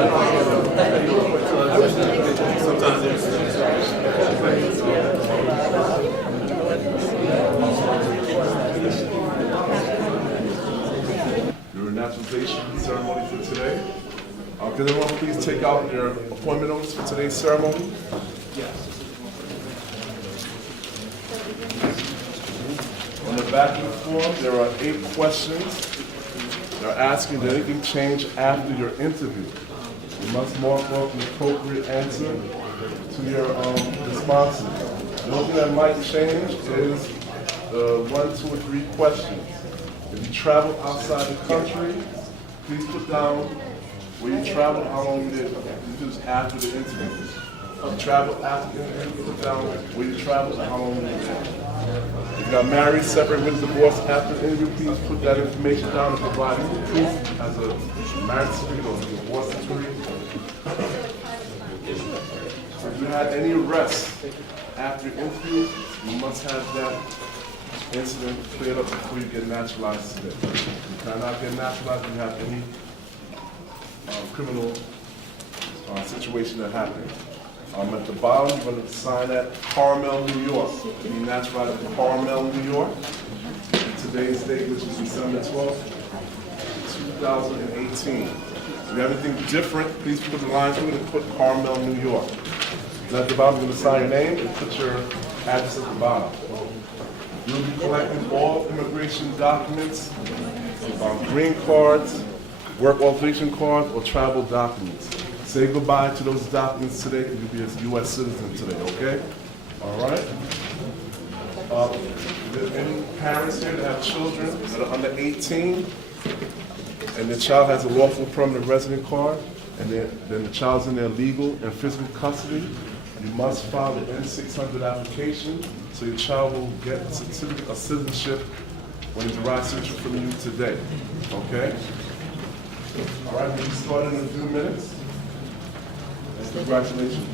Your naturalization ceremony for today. Can everyone please take out your appointment notice for today's ceremony? On the back of the form, there are 8 questions. They're asking, did anything change after your interview? You must mark off the appropriate answer to your responses. The only thing that might change is the 1, 2, or 3 questions. If you travel outside the country, please put down where you travel, how long you did. This is after the interview. If you travel after the interview, put down where you traveled and how long you did. If you got married, separated, with divorce after the interview, please put that information down and provide proof as a marriage certificate or a divorce certificate. If you had any arrests after your interview, you must have that incident cleared up before you get naturalized today. You cannot get naturalized if you have any criminal situation that happened. At the bottom, you're going to sign at Carmel, New York. Be naturalized in Carmel, New York. Today's date, which is December 12th, 2018. If you have anything different, please put the line through and put Carmel, New York. At the bottom, you're going to sign your name and put your address at the bottom. You'll be collecting all immigration documents, green cards, work authorization cards, or travel documents. Say goodbye to those documents today, and you'll be a U.S. citizen today, okay? All right? If there's any parents here that have children that are under 18, and the child has a lawful permanent resident card, and then the child's in their legal and physical custody, you must file the N-600 application so your child will get a certificate of citizenship when it arrives citizenship from you today, okay? All right, we'll be starting in a few minutes. And congratulations.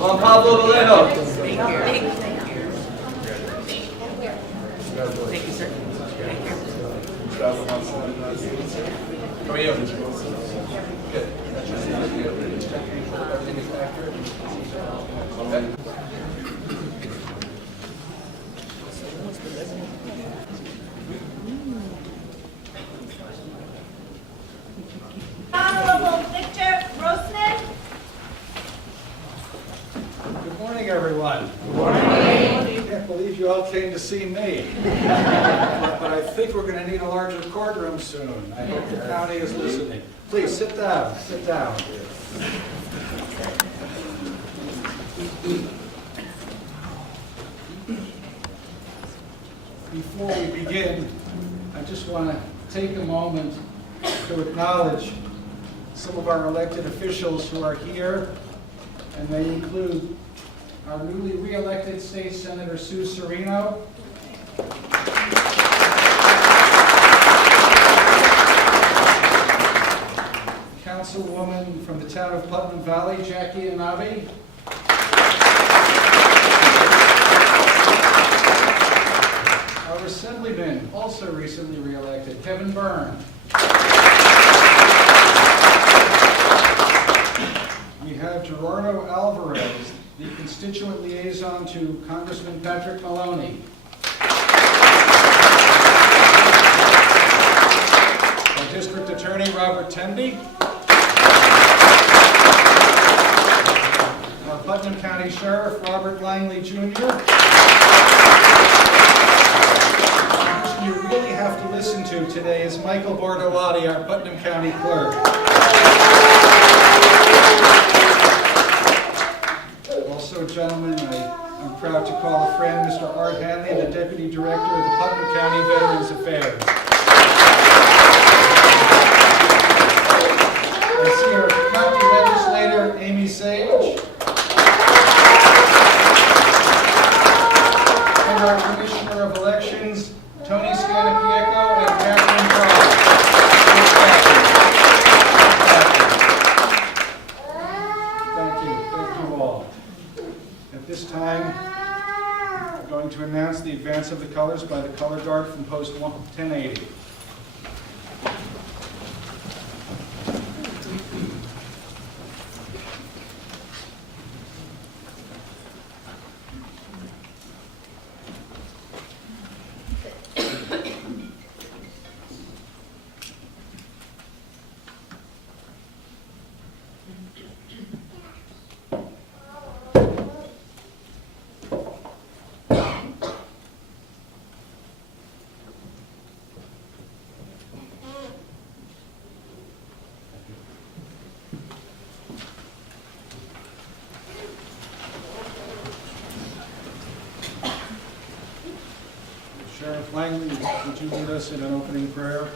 Juan Pablo Vallejo. Thank you. Thank you, sir. How are you? Good. Okay. Honorable Victor Grossman. Good morning, everyone. Good morning. I can't believe you all came to see me. But I think we're going to need a larger courtroom soon. I hope the county is listening. Please sit down. Sit down. Before we begin, I just want to take a moment to acknowledge some of our elected officials who are here, and they include our newly re-elected State Senator Sue Serino, Councilwoman from the town of Putnam Valley, Jackie Anabi, our Assemblyman, also recently re-elected, Kevin Byrne. We have Gerardo Alvarez, the constituent liaison to Congressman Patrick Maloney. Our District Attorney Robert Tenby. Our Putnam County Sheriff Robert Langley Jr. The person you really have to listen to today is Michael Bordolati, our Putnam County Clerk. Also, gentlemen, I'm proud to call a friend, Mr. Art Hanley, the Deputy Director of the Putnam County Veterans Affairs. I see our County Legislator, Amy Sage. And our Commissioner of Elections, Tony Scannapieco and Catherine Carr. honors by the color guard from post 1080. Sheriff Langley, would you lead us in an opening prayer?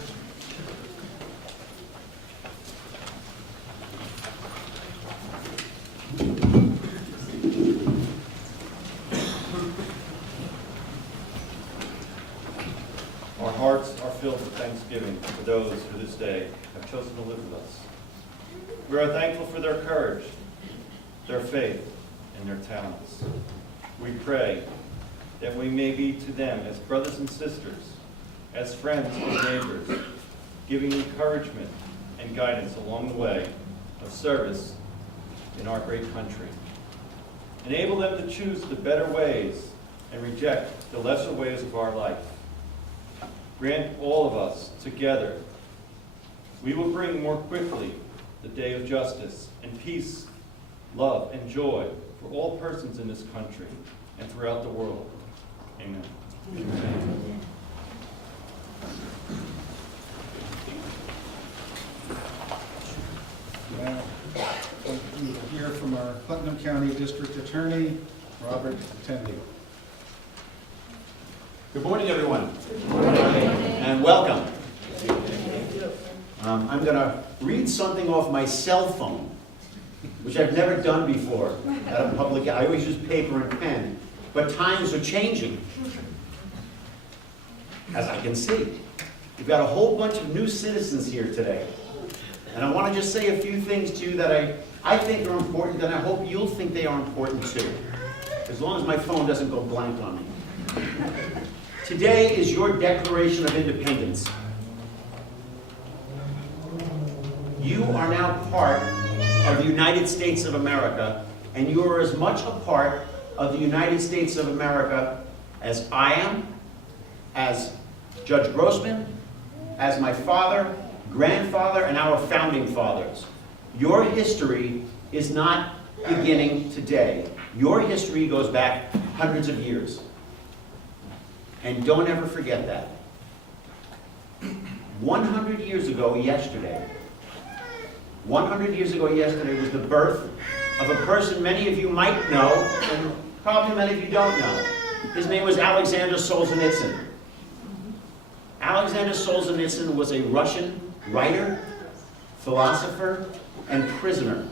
Our hearts are filled with thanksgiving for those who this day have chosen to live with us. We are thankful for their courage, their faith, and their talents. We pray that we may be to them as brothers and sisters, as friends and neighbors, giving encouragement and guidance along the way of service in our great country. Enable them to choose the better ways and reject the lesser ways of our life. Grant all of us together, we will bring more quickly the day of justice and peace, love, and joy for all persons in this country and throughout the world. Amen. Amen. Now, we will hear from our Putnam County District Attorney, Robert Tenley. Good morning, everyone. Good morning. And welcome. I'm going to read something off my cell phone, which I've never done before at a public. I always use paper and pen, but times are changing, as I can see. We've got a whole bunch of new citizens here today. And I want to just say a few things to you that I think are important, and I hope you'll think they are important too, as long as my phone doesn't go blank on me. Today is your Declaration of Independence. You are now part of the United States of America, and you are as much a part of the United States of America as I am, as Judge Grossman, as my father, grandfather, and our founding fathers. Your history is not beginning today. Your history goes back hundreds of years. And don't ever forget that. 100 years ago yesterday, 100 years ago yesterday was the birth of a person many of you might know, and probably many of you don't know. His name was Alexander Solzhenitsyn. Alexander Solzhenitsyn was a Russian writer, philosopher, and prisoner.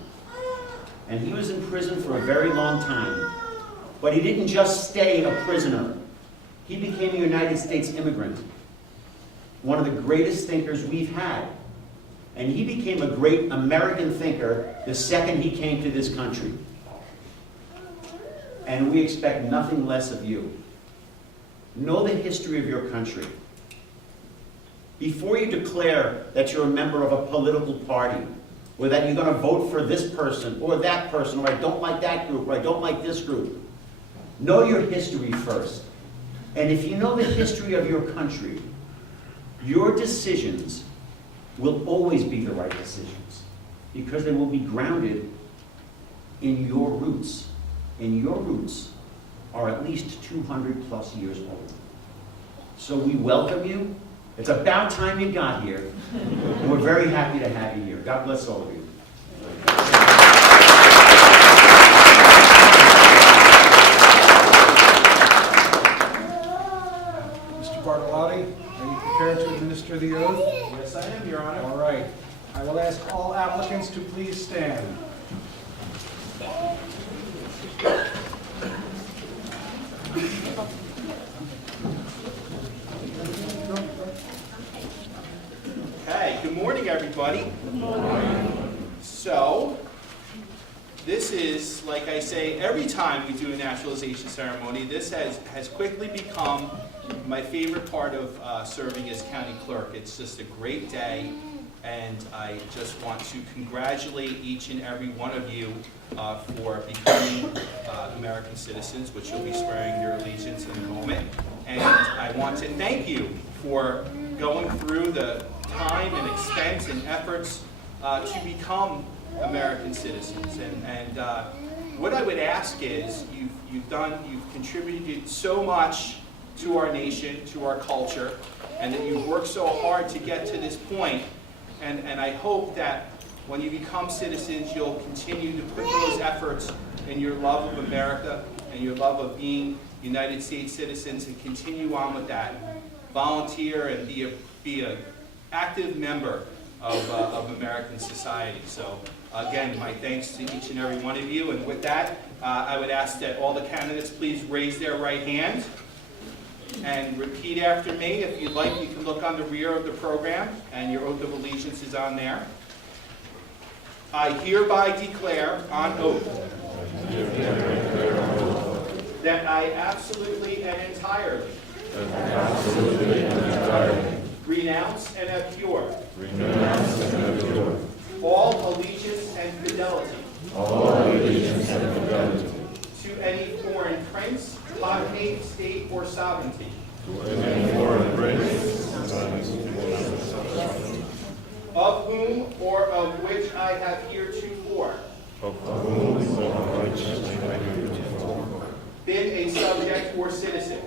And he was in prison for a very long time. But he didn't just stay a prisoner. He became a United States immigrant, one of the greatest thinkers we've had. And he became a great American thinker the second he came to this country. And we expect nothing less of you. Know the history of your country. Before you declare that you're a member of a political party, or that you're going to vote for this person, or that person, or I don't like that group, or I don't like this group, know your history first. And if you know the history of your country, your decisions will always be the right decisions, because they will be grounded in your roots. And your roots are at least 200 plus years old. So we welcome you. It's about time you got here. And we're very happy to have you here. God bless all of you. Mr. Bartolotti, are you prepared to administer the oath? Yes, I am, Your Honor. All right. I will ask all applicants to please stand. Okay, good morning, everybody. Good morning. So, this is, like I say, every time we do a naturalization ceremony, this has quickly become my favorite part of serving as county clerk. It's just a great day, and I just want to congratulate each and every one of you for becoming American citizens, which you'll be swearing your allegiance in a moment. And I want to thank you for going through the time and expense and efforts to become American citizens. And what I would ask is, you've contributed so much to our nation, to our culture, and that you've worked so hard to get to this point. And I hope that when you become citizens, you'll continue to put those efforts in your love of America and your love of being United States citizens, and continue on with that. Volunteer and be an active member of American society. So again, my thanks to each and every one of you. And with that, I would ask that all the candidates please raise their right hand and repeat after me. If you'd like, you can look on the rear of the program, and your oath of allegiance is on there. I hereby declare on oath that I absolutely and entirely renounce and abjure all allegiance and fidelity to any foreign prince, potentates, state, or sovereignty. Of whom or of which I have heretofore been a subject or citizen.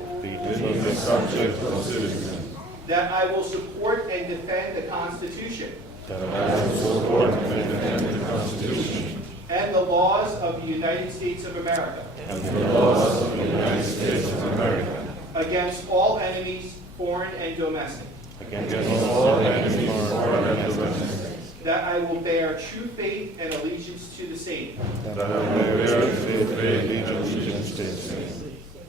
That I will support and defend the Constitution. And the laws of the United States of America. Against all enemies, foreign and domestic. That I will bear true faith and allegiance to the same.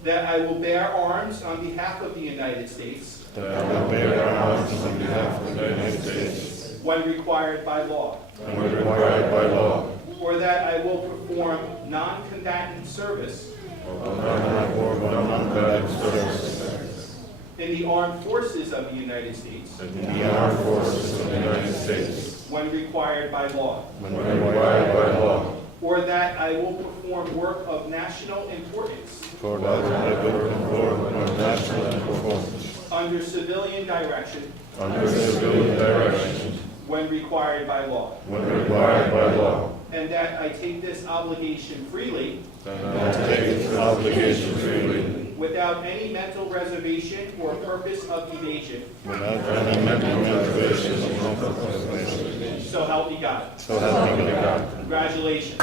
That I will bear arms on behalf of the United States. When required by law. Or that I will perform non-combatant service in the armed forces of the United States. When required by law. Or that I will perform work of national importance. Under civilian direction. When required by law. And that I take this obligation freely. Without any mental reservation or purpose of evasion. So help me God. Congratulations.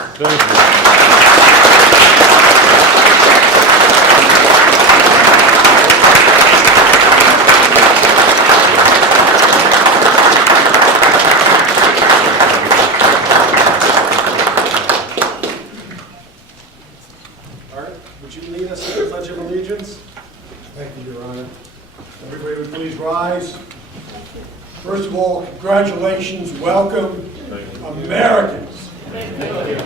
Would you lead us in the Pledge of Allegiance? Thank you, Your Honor. Everybody would please rise. First of all, congratulations, welcome, Americans. And thank you.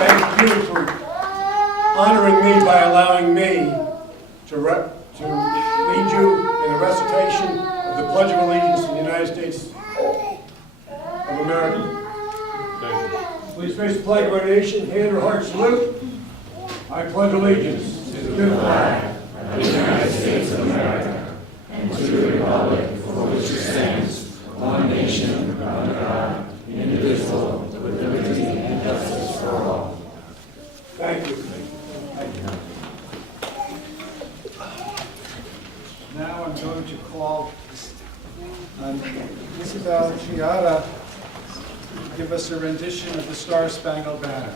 Thank you for honoring me by allowing me to lead you in the recitation of the Pledge of Allegiance to the United States of America. Please face the flag of our nation, hand or heart salute. I pledge allegiance to the flag of the United States of America and to the republic for which it stands, one nation, under God, indivisible, with liberty and justice for all. Thank you. Now I'm going to call Isabel Chiara to give us a rendition of the Star-Spangled Banner.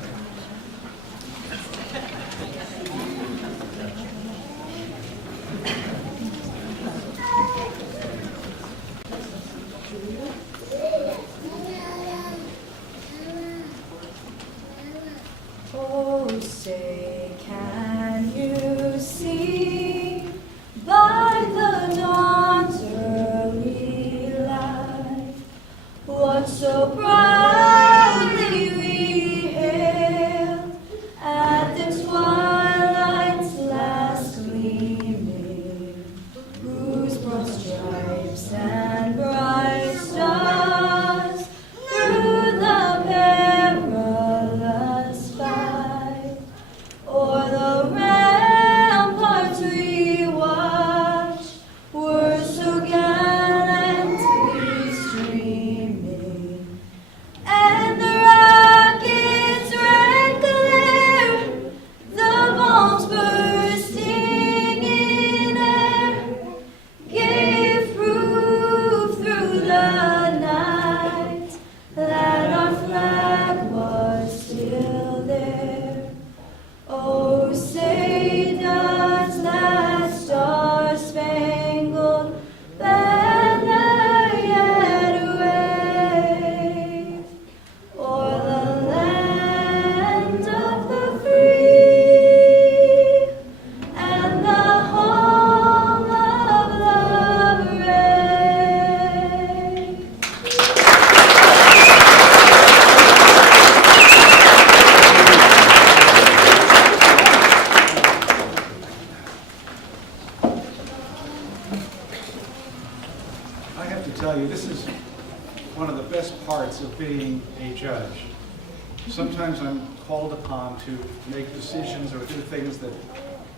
Oh, say, can you see by the dawn's early light what so proudly we hailed of being a judge. Sometimes I'm called upon to make decisions or do things that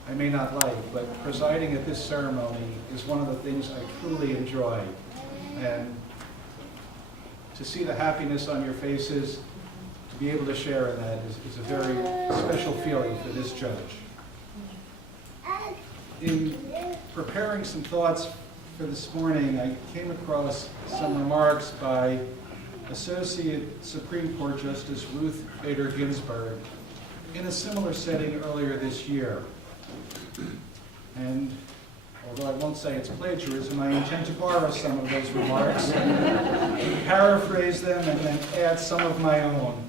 I may not like, but presiding at this ceremony is one of the things I truly enjoy. And to see the happiness on your faces, to be able to share in that is a very special feeling for this judge. In preparing some thoughts for this morning, I came across some remarks by Associate Supreme Court Justice Ruth Bader Ginsburg in a similar setting earlier this year. And although I won't say it's plagiarism, I intend to borrow some of those remarks, paraphrase them, and then add some of my own,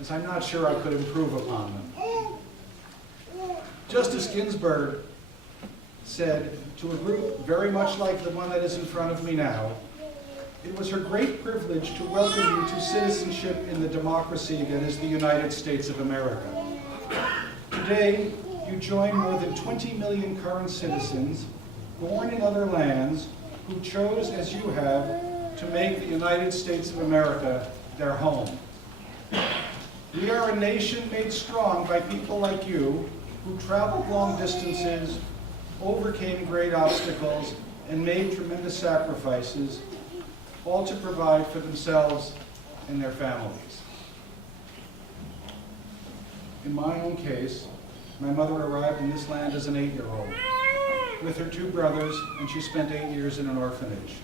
as I'm not sure I could improve upon them. Justice Ginsburg said to a group very much like the one that is in front of me now, "It was her great privilege to welcome you to citizenship in the democracy that is the United States of America. Today, you join more than 20 million current citizens born in other lands who chose, as you have, to make the United States of America their home. We are a nation made strong by people like you who traveled long distances, overcame great obstacles, and made tremendous sacrifices, all to provide for themselves and their families." In my own case, my mother arrived in this land as an 8-year-old with her 2 brothers, and she spent 8 years in an orphanage.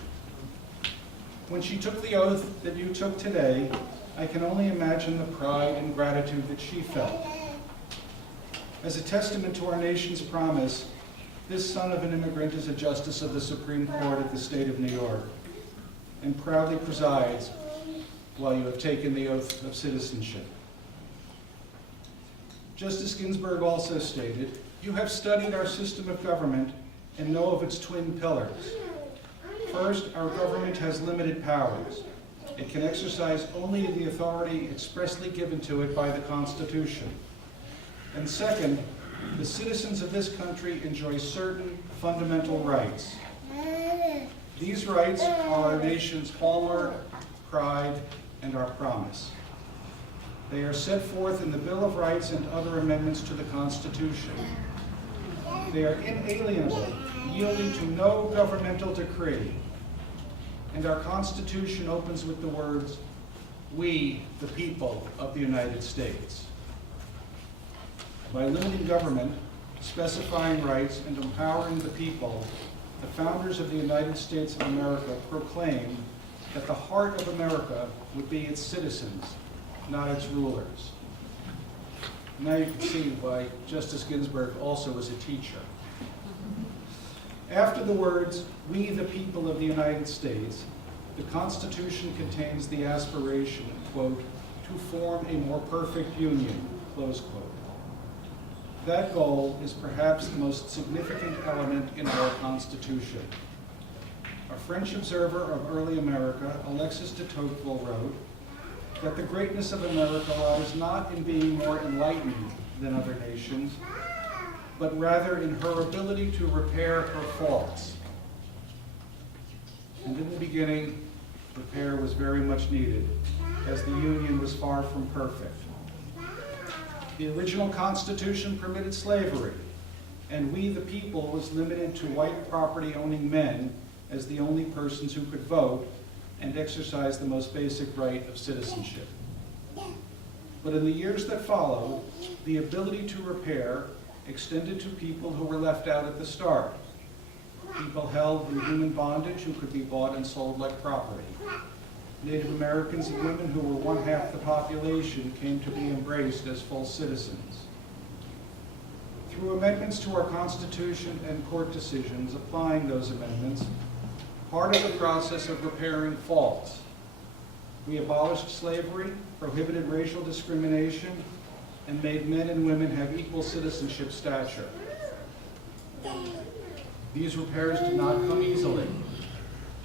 When she took the oath that you took today, I can only imagine the pride and gratitude that she felt. As a testament to our nation's promise, this son of an immigrant is a justice of the Supreme Court of the state of New York and proudly presides while you have taken the oath of citizenship. Justice Ginsburg also stated, "You have studied our system of government and know of its twin pillars. First, our government has limited powers. It can exercise only the authority expressly given to it by the Constitution. And second, the citizens of this country enjoy certain fundamental rights. These rights are our nation's hallmark, pride, and our promise. They are set forth in the Bill of Rights and other amendments to the Constitution. They are inalienable, yielding to no governmental decree. And our Constitution opens with the words, 'We, the people of the United States.' By limiting government, specifying rights, and empowering the people, the founders of the United States of America proclaimed that the heart of America would be its citizens, not its rulers." Now you can see why Justice Ginsburg also was a teacher. After the words, "We the people of the United States," the Constitution contains the aspiration, quote, "to form a more perfect union," close quote. That goal is perhaps the most significant element in our Constitution. A French observer of early America, Alexis de Tocqueville, wrote that the greatness of America lies not in being more enlightened than other nations, but rather in her ability to repair her faults. And in the beginning, repair was very much needed, as the Union was far from perfect. The original Constitution permitted slavery, and we the people was limited to white property-owning men as the only persons who could vote and exercise the most basic right of citizenship. But in the years that followed, the ability to repair extended to people who were left out at the start. People held in human bondage who could be bought and sold like property. Native Americans and women who were 1/2 the population came to be embraced as full citizens. Through amendments to our Constitution and court decisions applying those amendments, part of the process of repairing faults, we abolished slavery, prohibited racial discrimination, and made men and women have equal citizenship stature. These repairs did not come easily.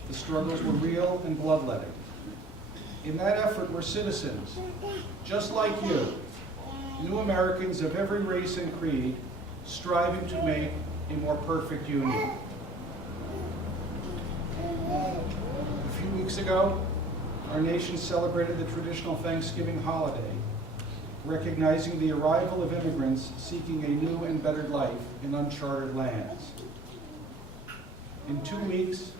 The struggles were real and bloodletting. In that effort were citizens, just like you, new Americans of every race and creed, striving to make a more perfect union. A few weeks ago, our nation celebrated the traditional Thanksgiving holiday, recognizing the arrival of immigrants seeking a new and better life in uncharted lands. In 2 weeks,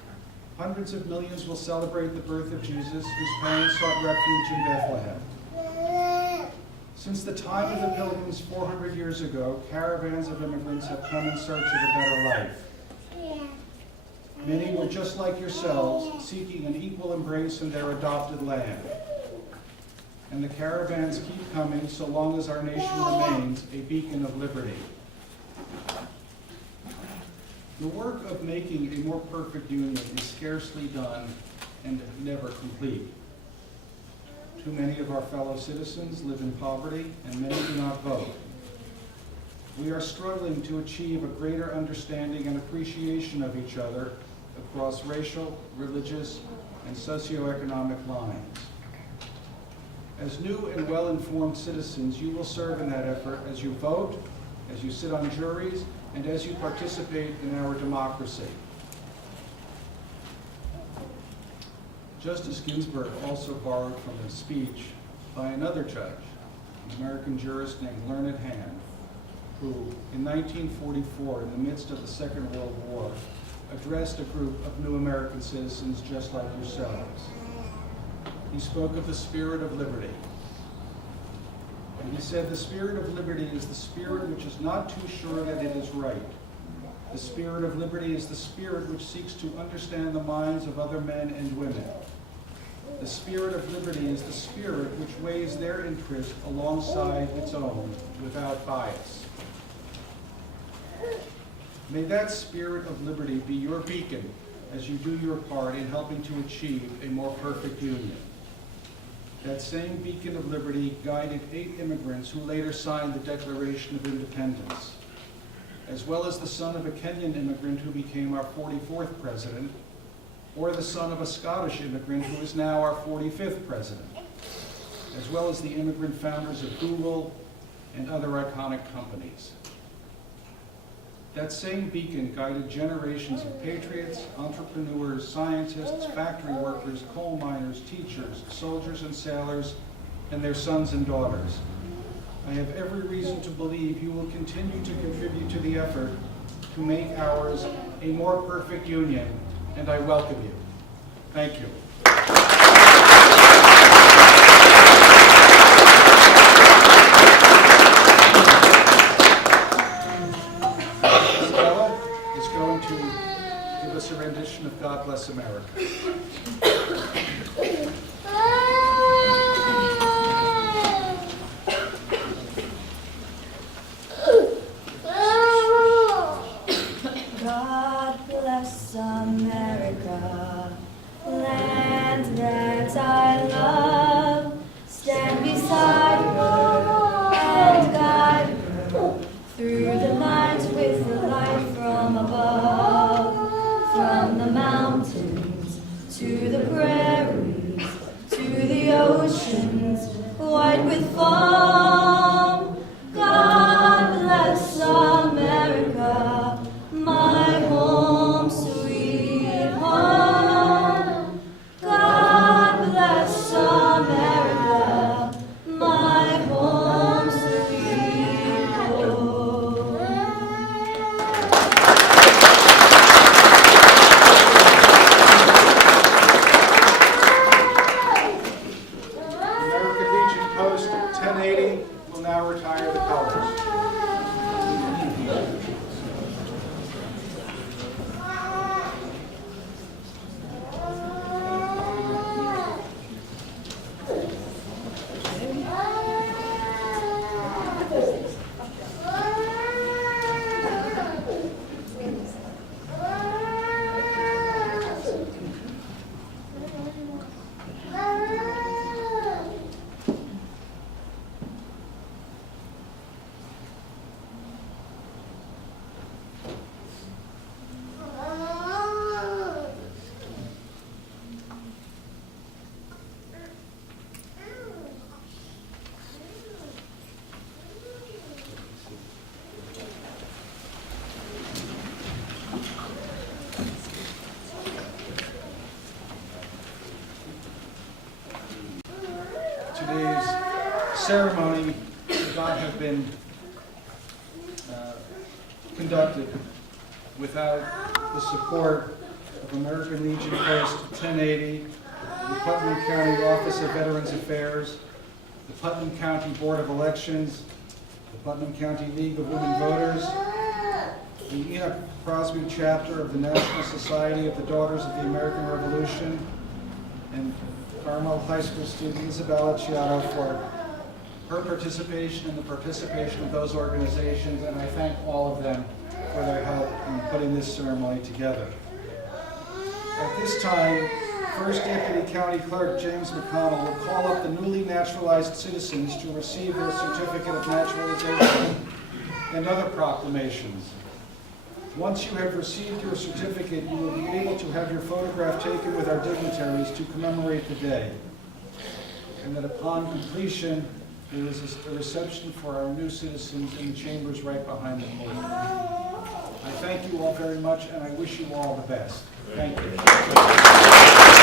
hundreds of millions will celebrate the birth of Jesus, whose parents sought refuge in Bethlehem. Since the time of the pilgrims 400 years ago, caravans of immigrants have come in search of a better life. Many were just like yourselves, seeking an equal embrace in their adopted land. And the caravans keep coming so long as our nation remains a beacon of liberty. The work of making a more perfect union is scarcely done and never complete. Too many of our fellow citizens live in poverty, and many do not vote. We are struggling to achieve a greater understanding and appreciation of each other across racial, religious, and socioeconomic lines. As new and well-informed citizens, you will serve in that effort as you vote, as you sit on juries, and as you participate in our democracy. Justice Ginsburg also borrowed from a speech by another judge, an American jurist named Learned Hand, who, in 1944, in the midst of the Second World War, addressed a group of new American citizens just like yourselves. He spoke of the spirit of liberty. And he said, the spirit of liberty is the spirit which is not too sure that it is right. The spirit of liberty is the spirit which seeks to understand the minds of other men and women. The spirit of liberty is the spirit which weighs their interest alongside its own without bias. May that spirit of liberty be your beacon as you do your part in helping to achieve a more perfect union. That same beacon of liberty guided 8 immigrants who later signed the Declaration of Independence, as well as the son of a Kenyan immigrant who became our 44th president, or the son of a Scottish immigrant who is now our 45th president, as well as the immigrant founders of Google and other iconic companies. That same beacon guided generations of patriots, entrepreneurs, scientists, factory workers, coal miners, teachers, soldiers and sailors, and their sons and daughters. I have every reason to believe you will continue to contribute to the effort to make ours a more perfect union, and I welcome you. Thank you. Stella is going to give us a rendition of God Bless America. God bless America, land that I love. Stand beside her and guide her through the night with the light from above. From the mountains to the prairies to the oceans white with foam. God bless America, my home, sweet home. God bless America, my home, sweet home. ceremony could not have been conducted without the support of American Legion Post 1080, the Putnam County Office of Veterans Affairs, the Putnam County Board of Elections, the Putnam County League of Women Voters, the Enoch Crosby chapter of the National Society of the Daughters of the American Revolution, and Carmel High School student Isabella Chiato for her participation and the participation of those organizations, and I thank all of them for their help in putting this ceremony together. At this time, First Deputy County Clerk James McConnell will call up the newly naturalized citizens to receive their certificate of naturalization and other proclamations. Once you have received your certificate, you will be able to have your photograph taken with our dignitaries to commemorate the day. And that upon completion, there is a reception for our new citizens in the chambers right behind the podium. I thank you all very much, and I wish you all the best. Thank you.